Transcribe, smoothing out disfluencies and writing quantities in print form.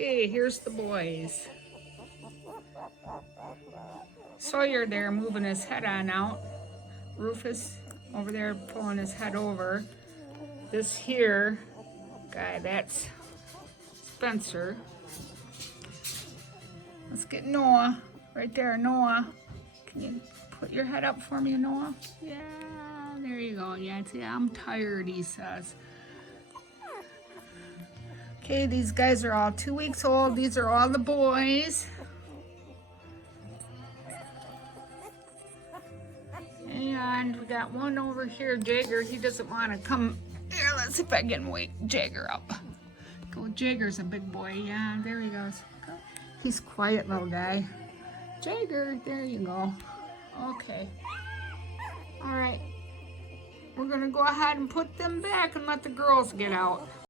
Okay, here's the boys. Sawyer there moving his head on out. Rufus over there pulling his head over. This here guy, that's Spencer. Let's get Noah. Right there, Noah. Can you put your head up for me, Noah? Yeah, there you go. Yeah, see, I'm tired, he says. Okay, these guys are all 2 weeks old. These are all the boys. And we got one over here, Jagger. He doesn't want to come. Here, let's see if I can wake Jagger up. Go, Jagger's a big boy. Yeah, there he goes. He's quiet little guy. Jagger, there you go. Okay. All right. We're gonna go ahead and put them back and let the girls get out.